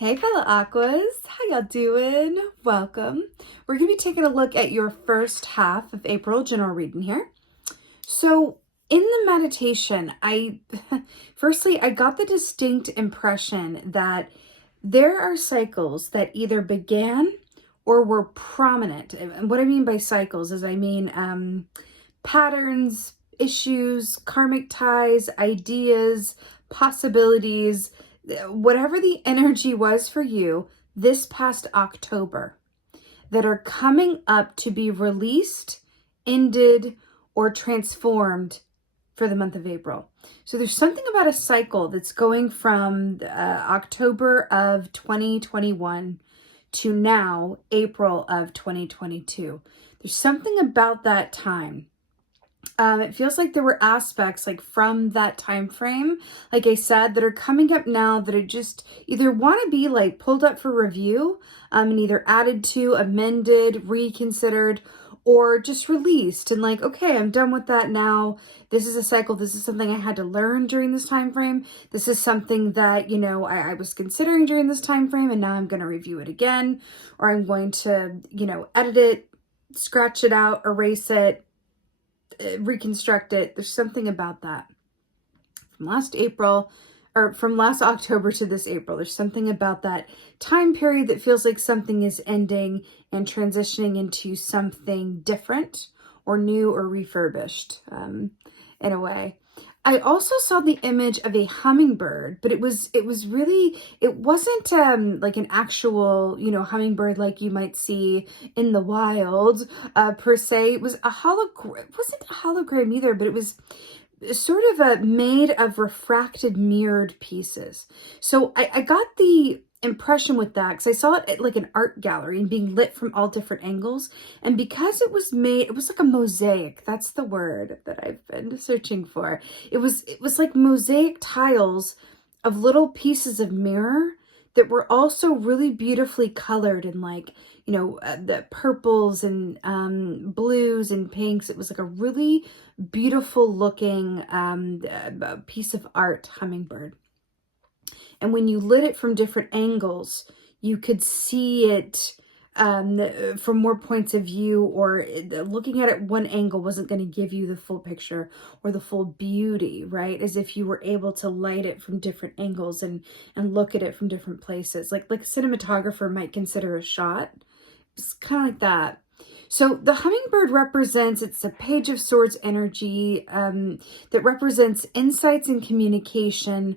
Hey fellow Aquas, how y'all doing? Welcome. We're going to be taking a look at your first half of April general reading here. So in the meditation, firstly, I got the distinct impression that there are cycles that either began or were prominent. And what I mean by cycles is patterns, issues, karmic ties, ideas, possibilities, whatever the energy was for you this past October that are coming up to be released, ended, or transformed for the month of April. So there's something about a cycle that's going from October of 2021 to now, April of 2022. There's something about that time. It feels like there were aspects like from that time frame, like I said, that are coming up now that are just either want to be like pulled up for review, and either added to, amended, reconsidered, or just released and like, okay, I'm done with that now. This is a cycle. This is something I had to learn during this time frame. This is something that, I was considering during this time frame, and now I'm going to review it again, or I'm going to, edit it, scratch it out, erase it, reconstruct it. There's something about that from last April, or from last October to this April. There's something about that time period that feels like something is ending and transitioning into something different or new or refurbished, in a way. I also saw the image of a hummingbird, but it wasn't like an actual, hummingbird like you might see in the wild, per se. It was a hologram. It wasn't a hologram either, but it was sort of made of refracted mirrored pieces. So I got the impression with that because I saw it at like an art gallery and being lit from all different angles. And because it was like a mosaic. That's the word that I've been searching for. It was like mosaic tiles of little pieces of mirror that were also really beautifully colored in like, the purples and blues and pinks. It was like a really beautiful looking piece of art hummingbird. And when you lit it from different angles, you could see it from more points of view, or looking at it one angle wasn't going to give you the full picture or the full beauty, right? As if you were able to light it from different angles and look at it from different places, like a cinematographer might consider a shot. It's kind of like that. So the hummingbird represents, it's a Page of Swords energy that represents insights and communication,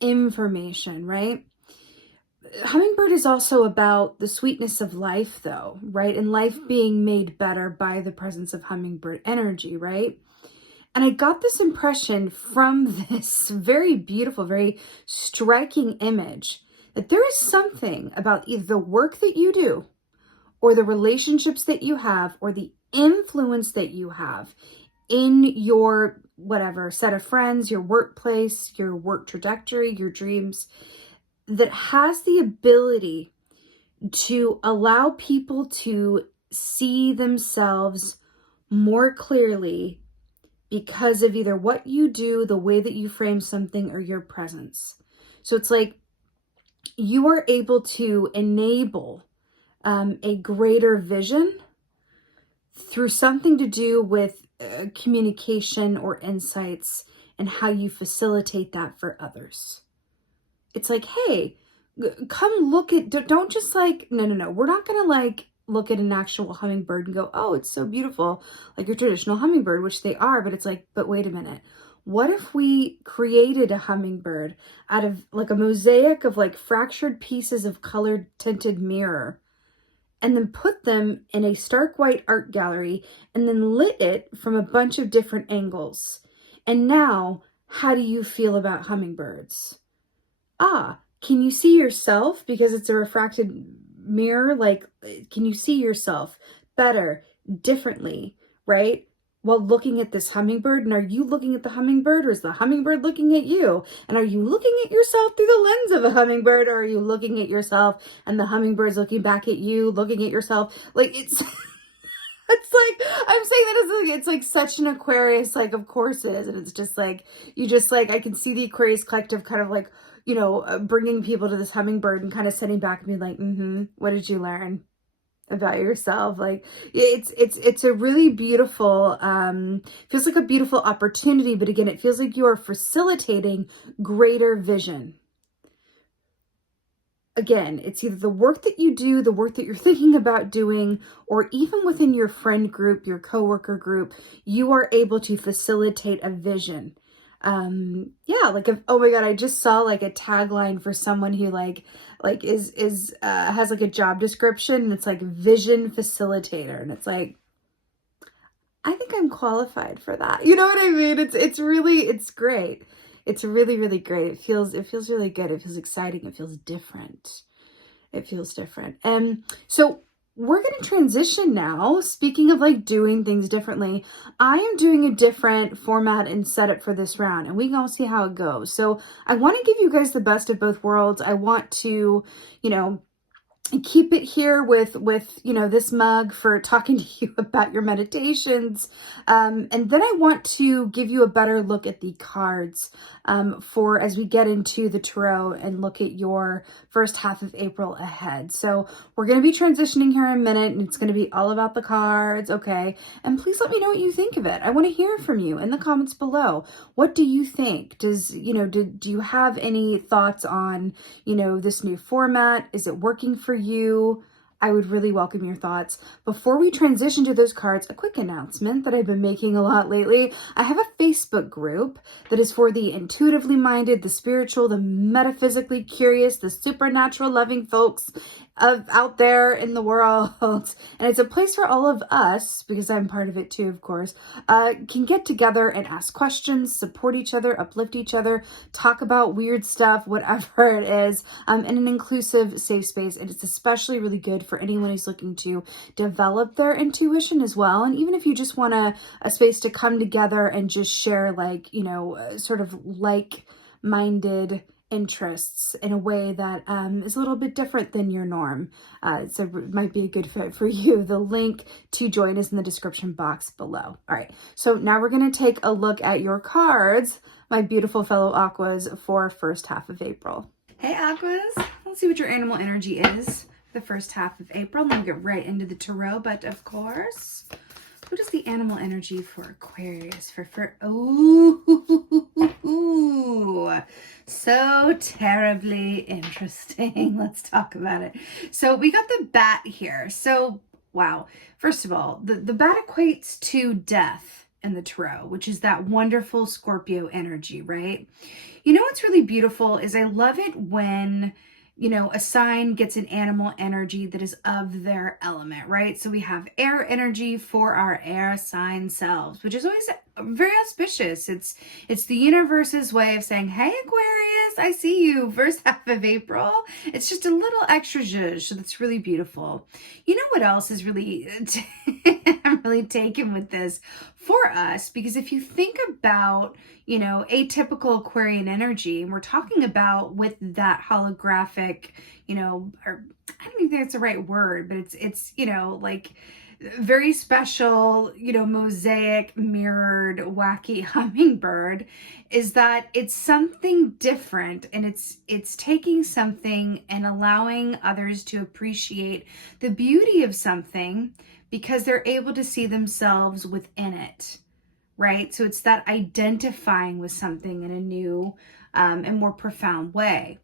information, right? Hummingbird is also about the sweetness of life, though, right? And life being made better by the presence of hummingbird energy, right? And I got this impression from this very beautiful, very striking image that there is something about either the work that you do or the relationships that you have or the influence that you have in your whatever set of friends, your workplace, your work trajectory, your dreams, that has the ability to allow people to see themselves more clearly because of either what you do, the way that you frame something, or your presence. So it's like you are able to enable a greater vision through something to do with communication or insights and how you facilitate that for others. It's like, hey, come look at, don't just like, no. We're not going to like look at an actual hummingbird and go, oh, it's so beautiful, like your traditional hummingbird, which they are, but it's like, but wait a minute. What if we created a hummingbird out of like a mosaic of like fractured pieces of colored tinted mirror, and then put them in a stark white art gallery and then lit it from a bunch of different angles? And now, how do you feel about hummingbirds? Can you see yourself because it's a refracted mirror? Like, can you see yourself better, differently, right? While looking at this hummingbird, and are you looking at the hummingbird, or is the hummingbird looking at you? And are you looking at yourself through the lens of a hummingbird, or are you looking at yourself and the hummingbird's looking back at you, looking at yourself? Like, it's It's like, I'm saying that it's like such an Aquarius, like, of course it is. And it's just like, you just like, I can see the Aquarius collective kind of like, bringing people to this hummingbird and kind of sitting back and being like, what did you learn about yourself? Like, it's a really beautiful, feels like a beautiful opportunity. But again, it feels like you are facilitating greater vision. Again, it's either the work that you do, the work that you're thinking about doing, or even within your friend group, your coworker group, you are able to facilitate a vision. Yeah, like, oh my God, I just saw like a tagline for someone who has like a job description, and it's like vision facilitator. And it's like, I think I'm qualified for that. You know what I mean? It's great. It's really, really great. It feels really good. It feels exciting. It feels different. It feels different. And so we're going to transition now. Speaking of like doing things differently, I am doing a different format and setup for this round, and we can all see how it goes. So I want to give you guys the best of both worlds. I want to, keep it here with this mug for talking to you about your meditations, and then I want to give you a better look at the cards for as we get into the tarot and look at your first half of April ahead. So we're going to be transitioning here in a minute, and it's going to be all about the cards. Okay, and please let me know what you think of it. I want to hear from you in the comments below. What do you think? Do you have any thoughts on this new format? Is it working for you? I would really welcome your thoughts. Before we transition to those cards, a quick announcement that I've been making a lot lately. I have a Facebook group that is for the intuitively minded, the spiritual, the metaphysically curious, the supernatural loving folks out there in the world. And it's a place where all of us, because I'm part of it too, of course, can get together and ask questions, support each other, uplift each other, talk about weird stuff, whatever it is, in an inclusive, safe space. And it's especially really good for anyone who's looking to develop their intuition as well. And even if you just want a space to come together and just share sort of like-minded interests in a way that is a little bit different than your norm. So it might be a good fit for you. The link to join is in the description box below. All right, so now we're going to take a look at your cards, my beautiful fellow Aquas, for first half of April. Hey Aquas, let's see what your animal energy is for the first half of April. I'm going to get right into the tarot, but of course, what is the animal energy for Aquarius ooh, so terribly interesting. Let's talk about it. So we got the bat here. So, wow. First of all, the bat equates to death in the tarot, which is that wonderful Scorpio energy, right? You know what's really beautiful is I love it when a sign gets an animal energy that is of their element, right? So we have air energy for our air sign selves, which is always very auspicious. It's the universe's way of saying, hey, Aquarius, I see you. First half of April. It's just a little extra zhuzh, so that's really beautiful. You know what else is really, I'm really taken with this for us, because if you think about, atypical Aquarian energy, and we're talking about with that holographic, or I don't even think that's the right word, but it's like very special, mosaic, mirrored, wacky hummingbird, is that it's something different, and it's taking something and allowing others to appreciate the beauty of something because they're able to see themselves within it, right? So it's that identifying with something in a new and more profound way.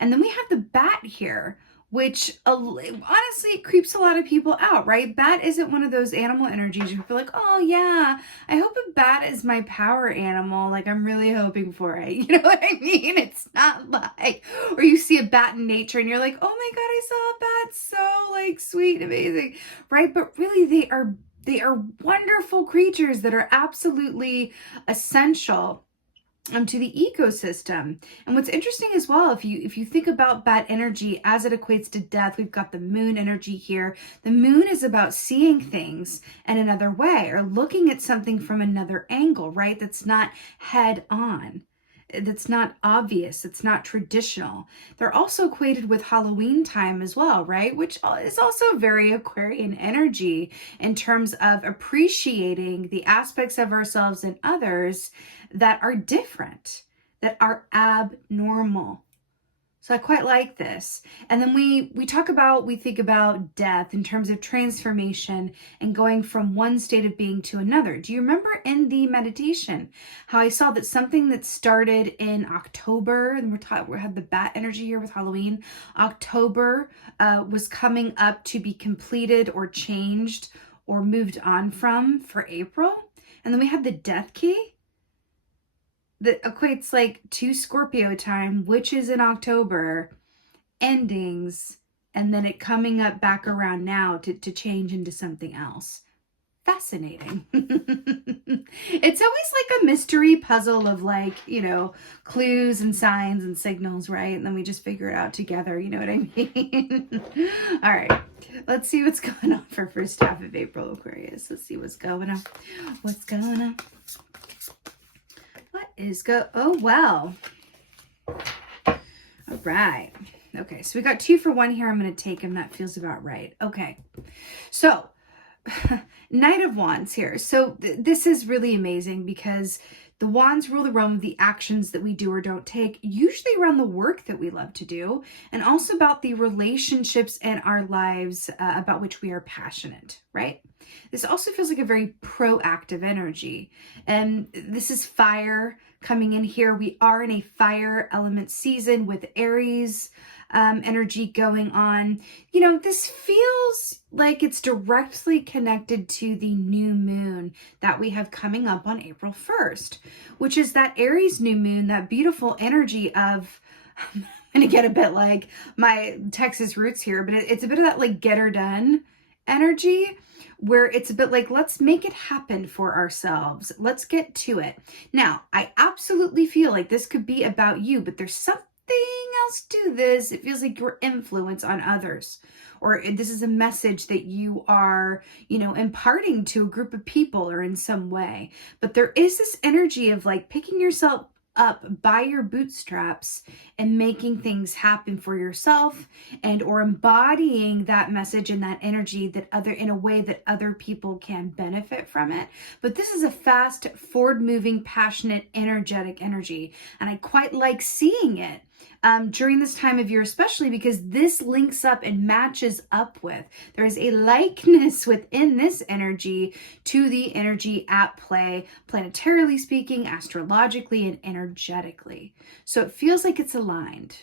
And then we have the bat here, which honestly creeps a lot of people out, right? Bat isn't one of those animal energies you feel like, oh yeah, I hope a bat is my power animal. Like, I'm really hoping for it. You know what I mean? It's not like, or you see a bat in nature and you're like, oh my God, I saw a bat. So like sweet, amazing, right? But really they are wonderful creatures that are absolutely essential to the ecosystem. And what's interesting as well, if you think about bat energy as it equates to death, we've got the moon energy here. The moon is about seeing things in another way or looking at something from another angle, right? That's not head on. that's not obvious. It's not traditional. They're also equated with Halloween time as well, right? Which is also very Aquarian energy in terms of appreciating the aspects of ourselves and others that are different, that are abnormal. So I quite like this. And then we think about death in terms of transformation and going from one state of being to another. Do you remember in the meditation how I saw that something that started in October, and we had the bat energy here with Halloween, October was coming up to be completed or changed or moved on from for April. And then we had the death key that equates like to Scorpio time, which is in October, endings, and then it coming up back around now to change into something else. Fascinating. It's always like a mystery puzzle of like, you know, clues and signs and signals, right? And then we just figure it out together, you know what I mean? All right, let's see what's going on for first half of April, Aquarius. Let's see what's going on. What's going on? What is oh, wow. All right. Okay, so we got 2 for 1 here. I'm going to take them. That feels about right. Okay, so Knight of Wands here. So this is really amazing because the wands rule the realm of the actions that we do or don't take, usually around the work that we love to do, and also about the relationships in our lives about which we are passionate, right? This also feels like a very proactive energy. And this is fire coming in here. We are in a fire element season with Aries energy going on. You know, this feels like it's directly connected to the new moon that we have coming up on April 1st, which is that Aries new moon, that beautiful energy of, I'm going to get a bit like my Texas roots here, but it's a bit of that like get her done energy, where it's a bit like, let's make it happen for ourselves. Let's get to it. Now, I absolutely feel like this could be about you, but there's something else to this. It feels like your influence on others, or this is a message that you are, you know, imparting to a group of people or in some way. But there is this energy of like picking yourself up by your bootstraps and making things happen for yourself, and or embodying that message and that energy that in a way that other people can benefit from it. But this is a fast, forward moving, passionate, energetic energy, and I quite like seeing it during this time of year, especially because this links up and matches up with, there is a likeness within this energy to the energy at play, planetarily speaking, astrologically, and energetically. So it feels like it's aligned.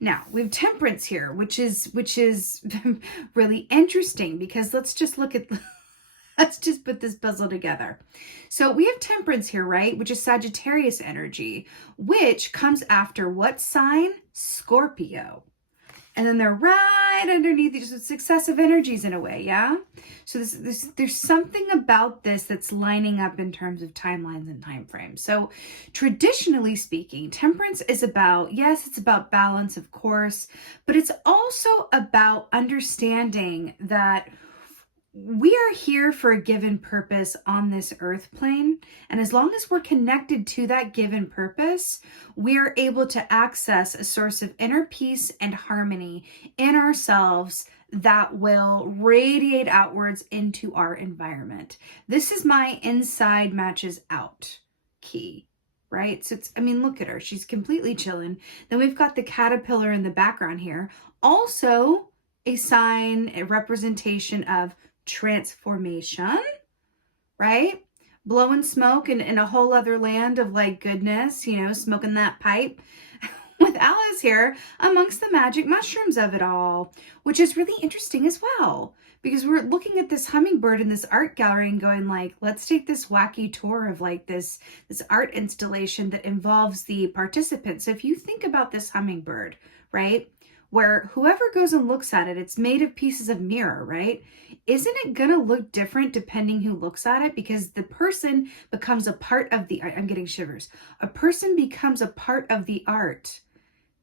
Now we have Temperance here, which is really interesting because let's just look at let's just put this puzzle together. So we have Temperance here, right? Which is Sagittarius energy, which comes after what sign? Scorpio. And then they're right underneath these successive energies in a way, yeah? So there's something about this that's lining up in terms of timelines and time frames. So traditionally speaking, Temperance is about, yes, it's about balance, of course, but it's also about understanding that we are here for a given purpose on this earth plane. And as long as we're connected to that given purpose, we are able to access a source of inner peace and harmony in ourselves that will radiate outwards into our environment. This is my inside matches out key, right? So it's, I mean, look at her. She's completely chilling. Then we've got the caterpillar in the background here. Also a sign, a representation of transformation, right? Blowing smoke in a whole other land of like goodness, you know, smoking that pipe with Alice here amongst the magic mushrooms of it all, which is really interesting as well, because we're looking at this hummingbird in this art gallery and going like, let's take this wacky tour of like this art installation that involves the participants. So if you think about this hummingbird, right, where whoever goes and looks at it, it's made of pieces of mirror, right? Isn't it going to look different depending who looks at it? Because the person becomes a part of the art. I'm getting shivers. A person becomes a part of the art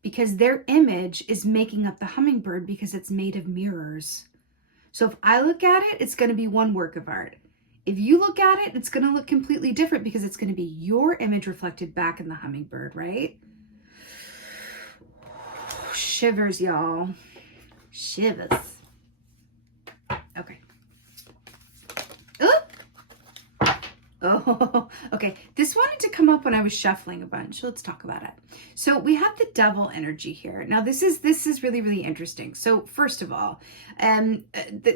because their image is making up the hummingbird because it's made of mirrors. So if I look at it, it's going to be one work of art. If you look at it, it's going to look completely different because it's going to be your image reflected back in the hummingbird, right? Shivers, y'all. Shivers. Okay. Oh, okay. This wanted to come up when I was shuffling a bunch. Let's talk about it. So we have the devil energy here. Now this is really, really interesting. So first of all,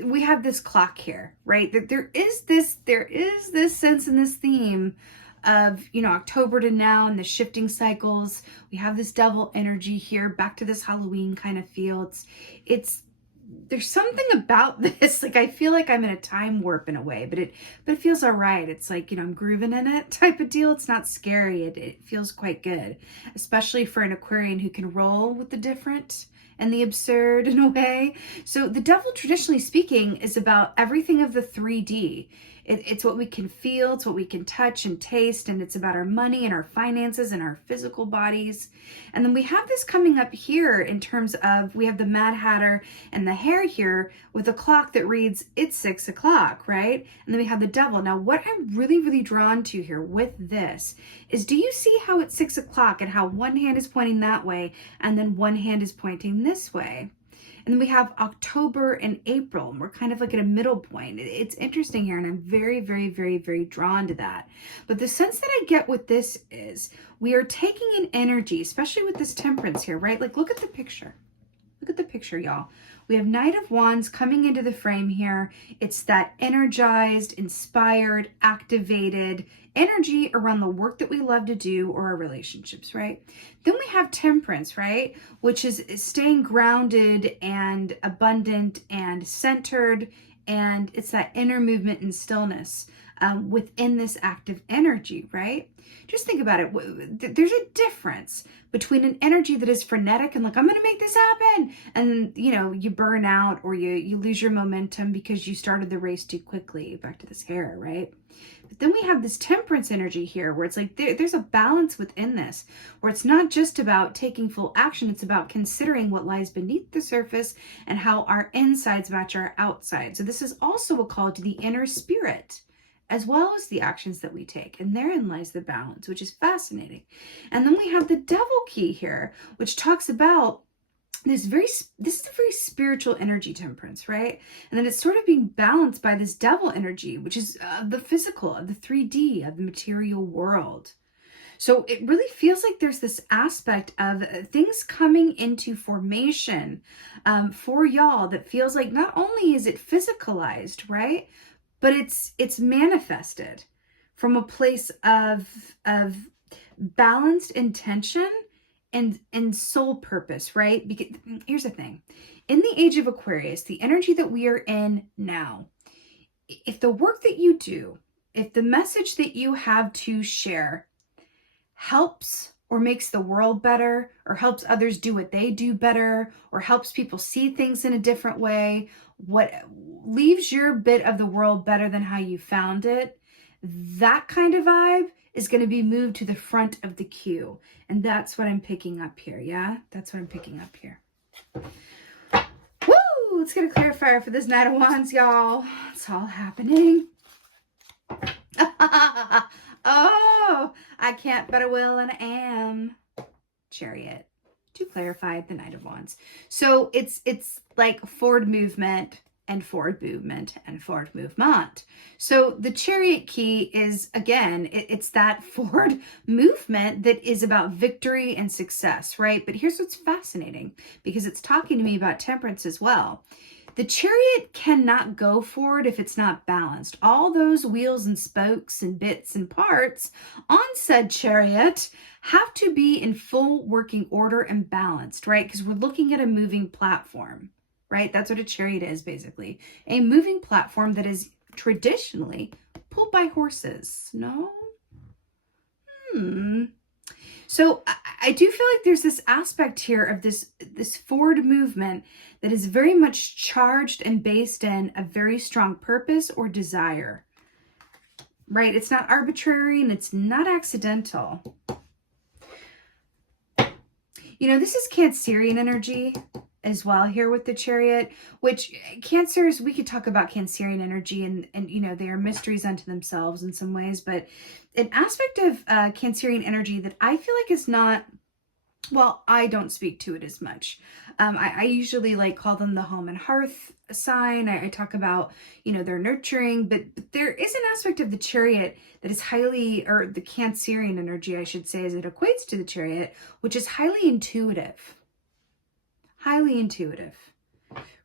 we have this clock here, right? That there is this sense and this theme of, you know, October to now and the shifting cycles. We have this devil energy here, back to this Halloween kind of feel. There's something about this, like I feel like I'm in a time warp in a way, but it feels all right. It's like, you know, I'm grooving in it type of deal. It's not scary. It feels quite good, especially for an Aquarian who can roll with the different and the absurd in a way. So the devil, traditionally speaking, is about everything of the 3D. It's what we can feel, it's what we can touch and taste, and it's about our money and our finances and our physical bodies. And then we have this coming up here in terms of, we have the Mad Hatter and the hare here with a clock that reads, it's 6 o'clock, right? And then we have the devil. Now, what I'm really, really drawn to here with this is, do you see how it's 6 o'clock and how one hand is pointing that way and then one hand is pointing this way? And then we have October and April, and we're kind of like at a middle point. It's interesting here, and I'm very, very, very, very drawn to that. But the sense that I get with this is we are taking an energy, especially with this temperance here, right? Like, look at the picture. Look at the picture, y'all. We have Knight of Wands coming into the frame here. It's that energized, inspired, activated energy around the work that we love to do or our relationships, right? Then we have Temperance, right? Which is staying grounded and abundant and centered. And it's that inner movement and stillness within this active energy, right? Just think about it. There's a difference between an energy that is frenetic and like, I'm going to make this happen. And, you know, you burn out or you lose your momentum because you started the race too quickly. Back to this hair, right? But then we have this temperance energy here where it's like there's a balance within this, where it's not just about taking full action. It's about considering what lies beneath the surface and how our insides match our outside. So this is also a call to the inner spirit, as well as the actions that we take. And therein lies the balance, which is fascinating. And then we have the devil key here, which talks about this is a very spiritual energy, Temperance, right? And then it's sort of being balanced by this devil energy, which is the physical, of the 3D, of the material world. So it really feels like there's this aspect of things coming into formation for y'all that feels like not only is it physicalized, right? But it's manifested from a place of balanced intention and soul purpose, right? Because here's the thing. In the age of Aquarius, the energy that we are in now, if the work that you do, if the message that you have to share helps or makes the world better, or helps others do what they do better, or helps people see things in a different way, what leaves your bit of the world better than how you found it, that kind of vibe is going to be moved to the front of the queue. And that's what I'm picking up here. Yeah, that's what I'm picking up here. Woo! Let's get a clarifier for this Knight of Wands, y'all. It's all happening. Oh, I can't, but I will, and I am. Chariot. To clarify, the Knight of Wands. So it's like forward movement and forward movement and forward movement. So the Chariot key is, again, it's that forward movement that is about victory and success, right? But here's what's fascinating, because it's talking to me about Temperance as well. The Chariot cannot go forward if it's not balanced. All those wheels and spokes and bits and parts on said Chariot have to be in full working order and balanced, right? Because we're looking at a moving platform, right? That's what a Chariot is, basically. A moving platform that is traditionally pulled by horses. No? So I do feel like there's this aspect here of this forward movement that is very much charged and based in a very strong purpose or desire, right? It's not arbitrary and it's not accidental. You know, this is Cancerian energy as well here with the Chariot, which Cancers, we could talk about Cancerian energy, and you know, they are mysteries unto themselves in some ways, but an aspect of Cancerian energy that I feel like is not, well, I don't speak to it as much. I usually like call them the home and hearth sign. I talk about, you know, their nurturing, but there is an aspect of the Chariot that is highly, or the Cancerian energy, I should say, as it equates to the Chariot, which is highly intuitive. Highly intuitive,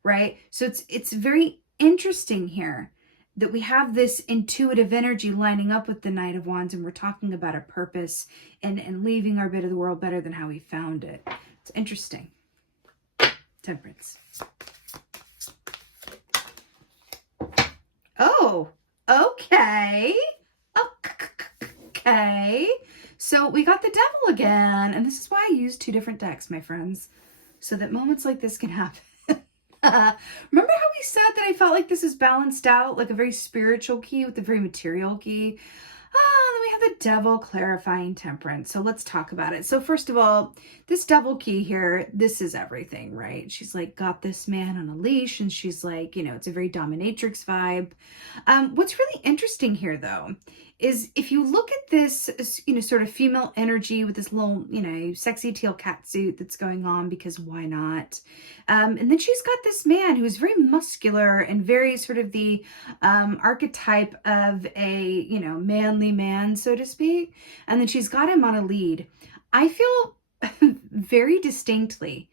right? So it's very interesting here that we have this intuitive energy lining up with the Knight of Wands, and we're talking about a purpose and leaving our bit of the world better than how we found it. It's interesting. Temperance. Oh, okay. Okay. So we got the Devil again, and this is why I use 2 different decks, my friends, so that moments like this can happen. Remember how we said that I felt like this is balanced out, like a very spiritual key with a very material key? Then we have the Devil clarifying Temperance. So let's talk about it. So first of all, this Devil key here, this is everything, right? She's like got this man on a leash, and she's like, you know, it's a very dominatrix vibe. What's really interesting here, though, is if you look at this, you know, sort of female energy with this little, you know, sexy teal cat suit that's going on, because why not? And then she's got this man who's very muscular and very sort of the archetype of a, you know, manly man, so to speak. And then she's got him on a lead. I feel very distinctly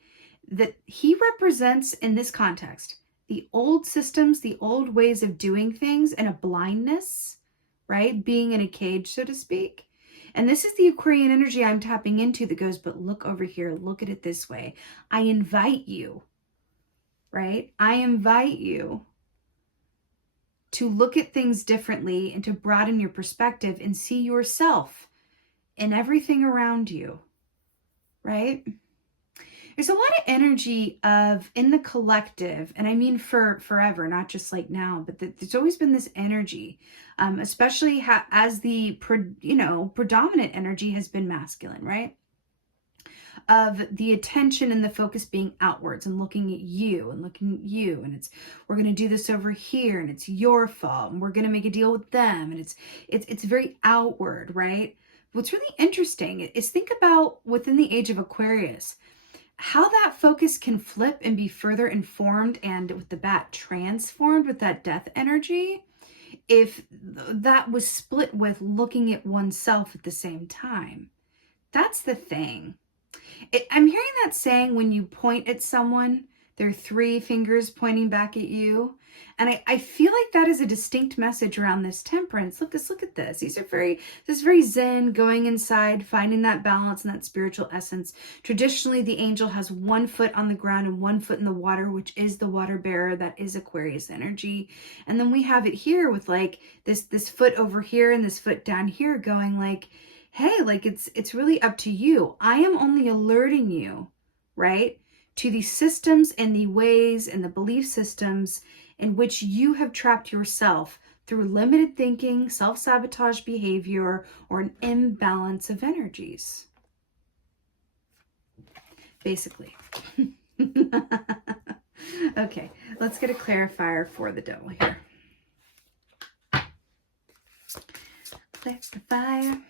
that he represents, in this context, the old systems, the old ways of doing things, and a blindness, right? Being in a cage, so to speak. And this is the Aquarian energy I'm tapping into that goes, but look over here, look at it this way. I invite you, right? I invite you to look at things differently and to broaden your perspective and see yourself in everything around you, right? There's a lot of energy of in the collective, and I mean for forever, not just like now, but there's always been this energy, especially as the predominant energy has been masculine, right? Of the attention and the focus being outwards and looking at you and looking at you, and it's, we're going to do this over here, and it's your fault, and we're going to make a deal with them, and it's very outward, right? What's really interesting is think about within the age of Aquarius, how that focus can flip and be further informed, and with the bat transformed with that death energy, if that was split with looking at oneself at the same time. That's the thing. I'm hearing that saying, when you point at someone, there are 3 fingers pointing back at you. And I feel like that is a distinct message around this Temperance. Look at this. This is very Zen, going inside, finding that balance and that spiritual essence. Traditionally, the angel has 1 foot on the ground and 1 foot in the water, which is the water bearer. That is Aquarius energy. And then we have it here with like this foot over here and this foot down here, going like, hey, like it's really up to you. I am only alerting you, right, to the systems and the ways and the belief systems in which you have trapped yourself through limited thinking, self-sabotage behavior, or an imbalance of energies. Basically. Okay, let's get a clarifier for the Devil here. Clarifier.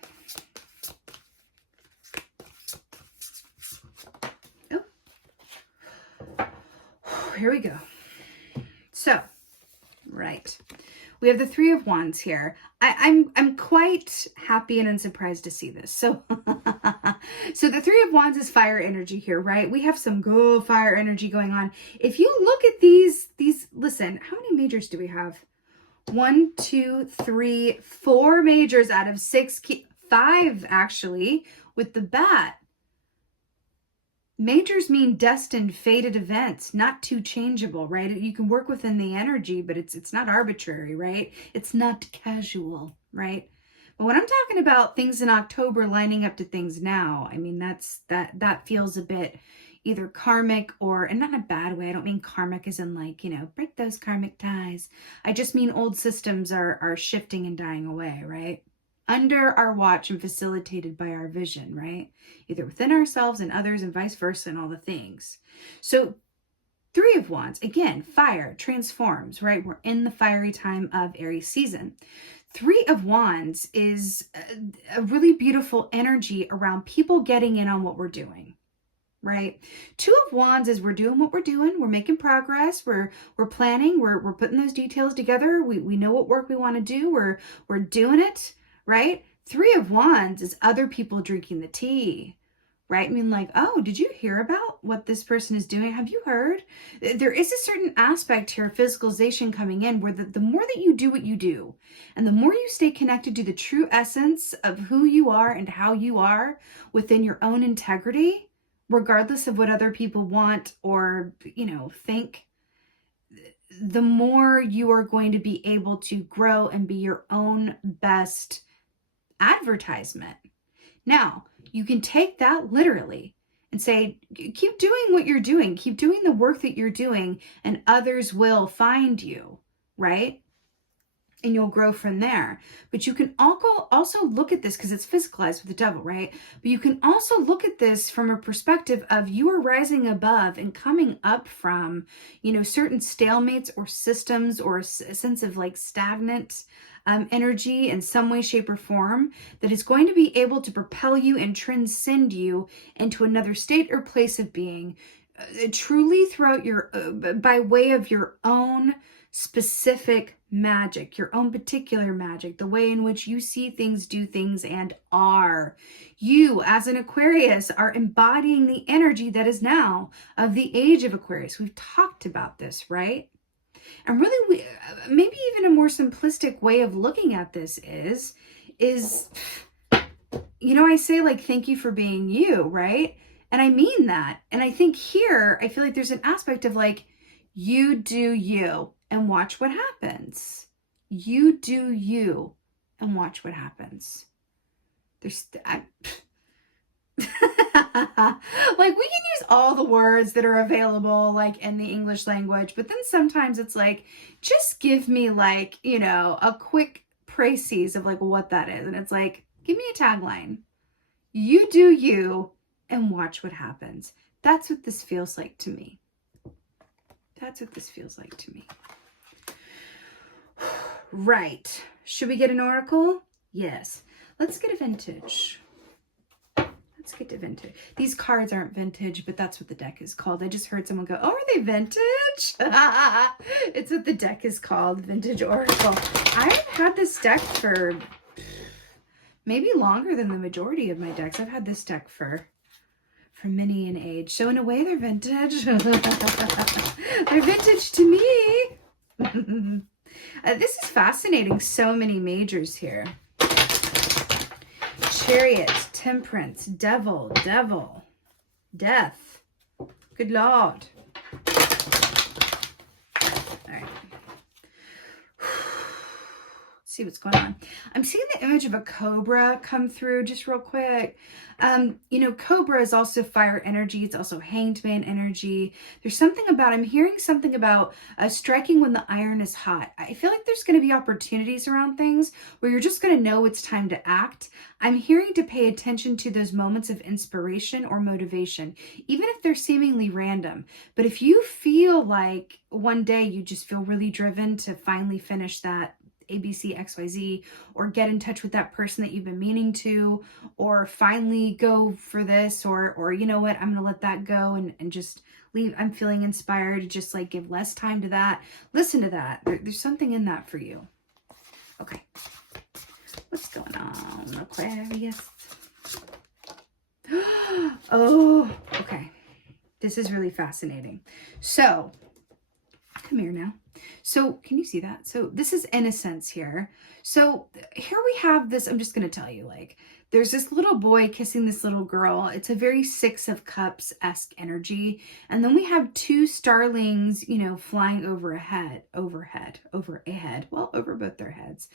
Here we go. So, right, we have the 3 of Wands here. I'm quite happy and unsurprised to see this. So, so the 3 of Wands is fire energy here, right? We have some good fire energy going on. If you look at these, listen, how many majors do we have? 1, 2, 3, 4 majors out of 6, 5 actually, with the bat. Majors mean destined, fated events, not too changeable, right? You can work within the energy, but it's not arbitrary, right? It's not casual, right? But when I'm talking about things in October lining up to things now, I mean, that feels a bit either karmic or, and not in a bad way. I don't mean karmic as in like, you know, break those karmic ties. I just mean old systems are shifting and dying away, right? Under our watch and facilitated by our vision, right? Either within ourselves and others and vice versa and all the things. So Three of Wands, again, fire, transforms, right? We're in the fiery time of Aries season. Three of Wands is a really beautiful energy around people getting in on what we're doing, right? Two of Wands is we're doing what we're doing. We're making progress. We're planning. We're putting those details together. We know what work we want to do. We're doing it, right? Three of Wands is other people drinking the tea, right? I mean, like, oh, did you hear about what this person is doing? Have you heard? There is a certain aspect here, physicalization coming in, where the more that you do what you do, and the more you stay connected to the true essence of who you are and how you are within your own integrity, regardless of what other people want or, think, the more you are going to be able to grow and be your own best advertisement. Now, you can take that literally and say, keep doing what you're doing, keep doing the work that you're doing, and others will find you, right? And you'll grow from there. But you can also look at this, because it's physicalized with the devil, right? But you can also look at this from a perspective of you are rising above and coming up from, certain stalemates or systems or a sense of like stagnant energy in some way, shape, or form that is going to be able to propel you and transcend you into another state or place of being, truly throughout your, by way of your own specific magic, your own particular magic, the way in which you see things, do things, and are. You, as an Aquarius, are embodying the energy that is now of the age of Aquarius. We've talked about this, right? And really, maybe even a more simplistic way of looking at this is, I say like, thank you for being you, right? And I mean that. And I think here, I feel like there's an aspect of like, you do you and watch what happens. You do you and watch what happens. Like, we can use all the words that are available like in the English language, but then sometimes it's like, just give me like, a quick précis of like what that is. And it's like, give me a tagline. You do you and watch what happens. That's what this feels like to me. That's what this feels like to me. Right. Should we get an oracle? Yes. Let's get a vintage. Let's get to vintage. These cards aren't vintage, but that's what the deck is called. I just heard someone go, oh, are they vintage? It's what the deck is called, Vintage Oracle. I've had this deck for maybe longer than the majority of my decks. I've had this deck for many an age. So in a way, they're vintage. They're vintage to me. This is fascinating. So many majors here. Chariot, Temperance, Devil, Death. Good Lord. All right. See what's going on. I'm seeing the image of a cobra come through just real quick. Cobra is also fire energy. It's also hanged man energy. There's something about, I'm hearing something about striking when the iron is hot. I feel like there's going to be opportunities around things where you're just going to know it's time to act. I'm hearing to pay attention to those moments of inspiration or motivation, even if they're seemingly random. But if you feel like one day you just feel really driven to finally finish that ABC, XYZ, or get in touch with that person that you've been meaning to, or finally go for this, or you know what, I'm going to let that go and just leave. I'm feeling inspired to just like give less time to that. Listen to that. There's something in that for you. Okay. What's going on, Aquarius? Oh, okay. This is really fascinating. So, come here now. So can you see that? So this is innocence here. So here we have this, I'm just going to tell you, like, there's this little boy kissing this little girl. It's a very Six of Cups-esque energy. And then we have two starlings, flying over both their heads.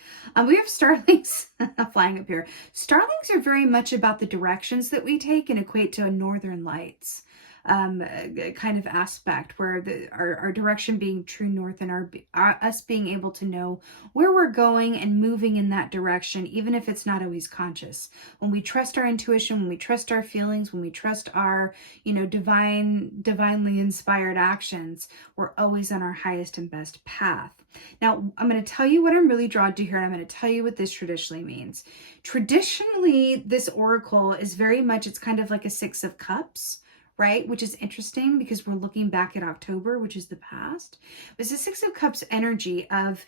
We have starlings flying up here. Starlings are very much about the directions that we take and equate to northern lights. Kind of aspect where our direction being true north in us being able to know where we're going and moving in that direction, even if it's not always conscious. When we trust our intuition, when we trust our feelings, when we trust our, divinely inspired actions, we're always on our highest and best path. Now, I'm going to tell you what I'm really drawn to here, and I'm going to tell you what this traditionally means. Traditionally, this oracle is very much, it's kind of like a Six of Cups, right? Which is interesting because we're looking back at October, which is the past. It's the Six of Cups energy of,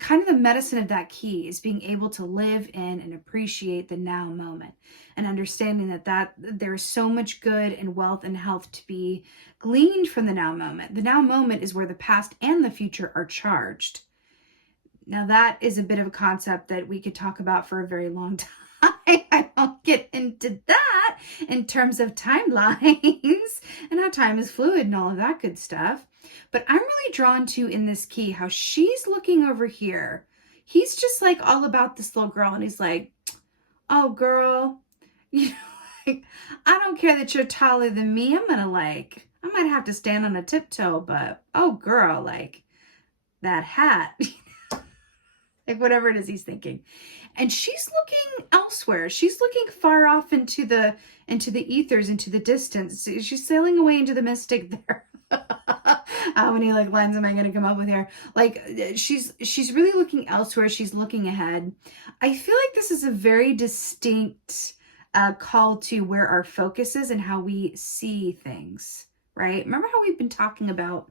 kind of the medicine of that key is being able to live in and appreciate the now moment, and understanding that there's so much good and wealth and health to be gleaned from the now moment. The now moment is where the past and the future are charged. Now that is a bit of a concept that we could talk about for a very long time. I won't get into that in terms of timelines and how time is fluid and all of that good stuff. But I'm really drawn to in this key how she's looking over here. He's just like all about this little girl, and he's like, oh girl, I don't care that you're taller than me. I might have to stand on a tiptoe, but oh girl, like that hat. Like whatever it is he's thinking. And she's looking elsewhere. She's looking far off into the ethers, into the distance. She's sailing away into the mystic there. How many lines am I going to come up with here? She's really looking elsewhere. She's looking ahead. I feel like this is a very distinct call to where our focus is and how we see things, right? Remember how we've been talking about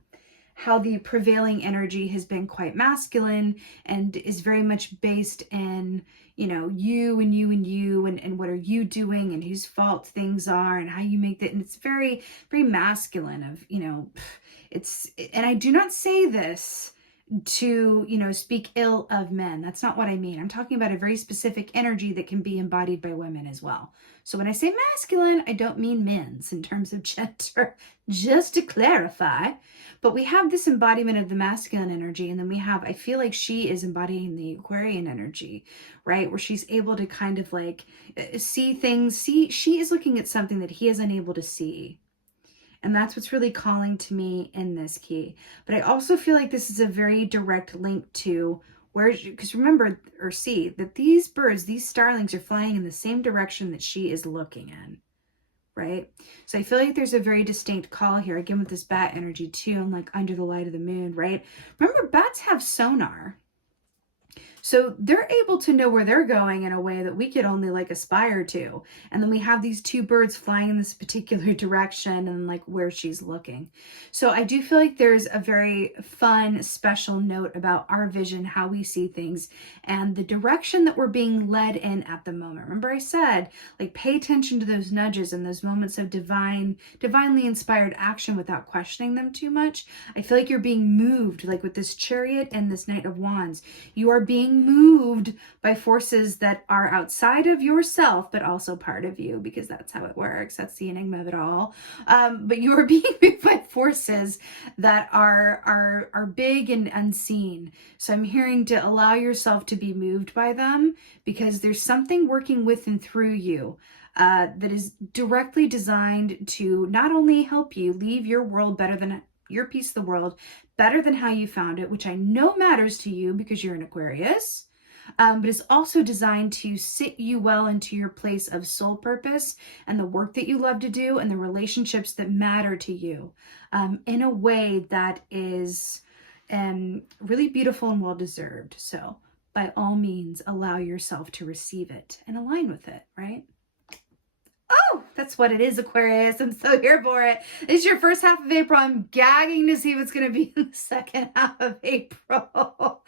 how the prevailing energy has been quite masculine and is very much based in, you and you and you and what are you doing and whose fault things are and how you make that. And it's very, very masculine of, and I do not say this to, speak ill of men. That's not what I mean. I'm talking about a very specific energy that can be embodied by women as well. So when I say masculine, I don't mean men's in terms of gender, just to clarify. But we have this embodiment of the masculine energy, and then I feel like she is embodying the Aquarian energy, right? Where she's able to kind of see things, she is looking at something that he is unable to see. And that's what's really calling to me in this key. But I also feel like this is a very direct link to because remember, or see, that these birds, these starlings are flying in the same direction that she is looking in, right? So I feel like there's a very distinct call here, again, with this bat energy too, and under the light of the moon, right? Remember, bats have sonar. So they're able to know where they're going in a way that we could only aspire to. And then we have these two birds flying in this particular direction and where she's looking. So I do feel like there's a very fun, special note about our vision, how we see things, and the direction that we're being led in at the moment. Remember I said, pay attention to those nudges and those moments of divinely inspired action without questioning them too much. I feel like you're being moved, with this Chariot and this Knight of Wands. You are being moved by forces that are outside of yourself, but also part of you, because that's how it works. That's the enigma of it all. But you are being moved by forces that are big and unseen. So I'm hearing to allow yourself to be moved by them, because there's something working with and through you that is directly designed to not only help you leave your world better than your piece of the world better than how you found it, which I know matters to you because you're an Aquarius, but it's also designed to sit you well into your place of soul purpose and the work that you love to do and the relationships that matter to you in a way that is really beautiful and well-deserved. So by all means, allow yourself to receive it and align with it, right? Oh, that's what it is, Aquarius. I'm so here for it. This is your first half of April. I'm gagging to see what's going to be in the second half of April.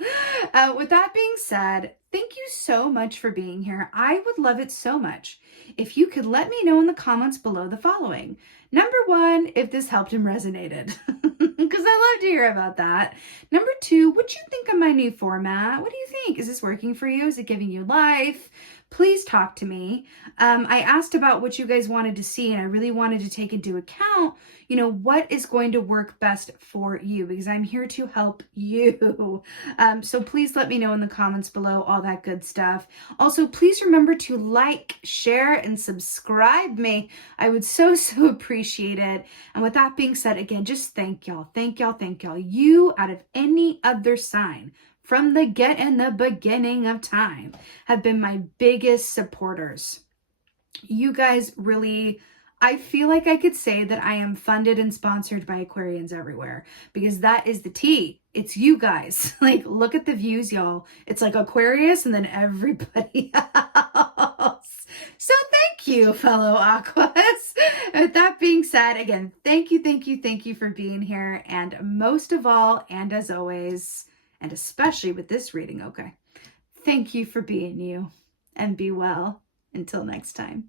With that being said, thank you so much for being here. I would love it so much if you could let me know in the comments below the following. Number one, if this helped and resonated, because I love to hear about that. Number two, what you think of my new format? What do you think? Is this working for you? Is it giving you life? please talk to me. I asked about what you guys wanted to see, and I really wanted to take into account, you know, what is going to work best for you, because I'm here to help you. So please let me know in the comments below, all that good stuff. Also, please remember to like, share, and subscribe me. I would so appreciate it. And with that being said, again, just thank y'all. Thank y'all. Thank y'all. You, out of any other sign, from the beginning of time, have been my biggest supporters. You guys really, I feel like I could say that I am funded and sponsored by Aquarians everywhere, because that is the tea. It's you guys. Like, look at the views, y'all. It's like Aquarius and then everybody else. So thank you, fellow Aquas. With that being said, again, thank you for being here. And most of all, and as always, and especially with this reading, okay, thank you for being you, and be well until next time.